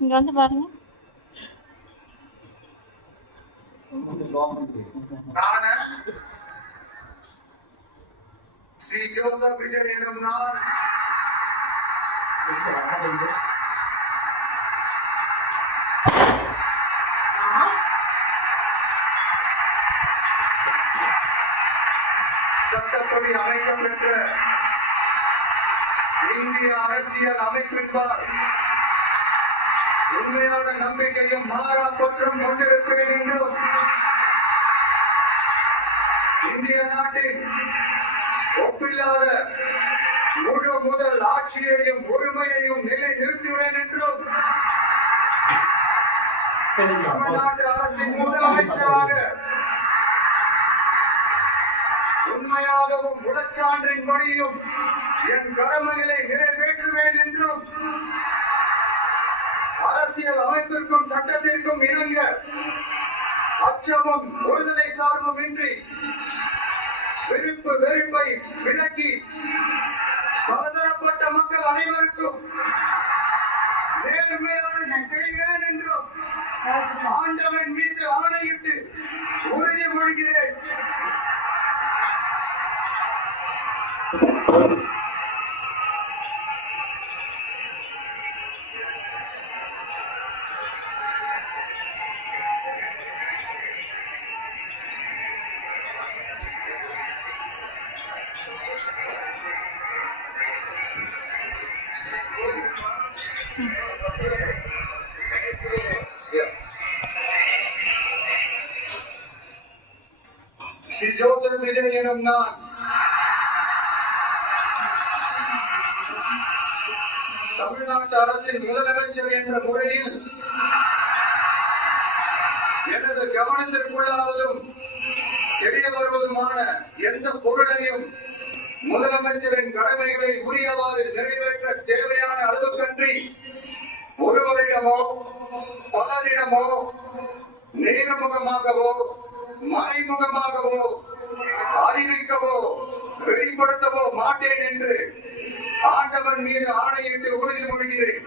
இங்க வந்து பாருங்க. ஸ்ரீ ஜோசப் விஜய் எனும் நான் சட்டப்படி அமைக்கப்பெற்ற இந்திய அரசியல் அமைப்பின்பால் உண்மையான நம்பிக்கையும் மாறா பற்றும் கொண்டிருப்பேன் என்றும் இந்திய நாட்டின் ஒப்பில்லாத முழு முதல் ஆட்சியையும் உரிமையையும் நிலை நிறுத்துவேன் என்றும் தமிழ்நாட்டு அரசின் முதலமைச்சராக உண்மையாகவும் உடச்சான்றின் படியும் என் கடமைகளை நிறைவேற்றுவேன் என்றும் அரசியல் அமைப்பிற்கும் சட்டத்திற்கும் இணங்க அச்சமும் ஒருதலை சார்பும் இன்றி விருப்பு வெறுப்பை விலக்கி பலதரப்பட்ட மக்கள் அனைவருக்கும் நேர்மையான செய்வேன் என்றும் ஆண்டவன் மீது ஆணையிட்டு உறுதிமொழிகிறேன். ஸ்ரீ ஜோசப் விஜய் எனும் நான் தமிழ்நாட்டு அரசின் முதலமைச்சர் என்ற முறையில் எனது கவனத்திற்குள்ளாவதும் தெரிய வருவதுமான எந்த பொருளையும் முதலமைச்சரின் கடமைகளை உரியவாறு நிறைவேற்ற தேவையான அளவுக்கன்றி ஒருவரிடமோ பலரிடமோ நேர்முகமாகவோ மறைமுகமாகவோ அறிவிக்கவோ வெளிப்படுத்தவோ மாட்டேன் என்று ஆண்டவன் மீது ஆணையிட்டு உறுதிமொழிகிறேன்.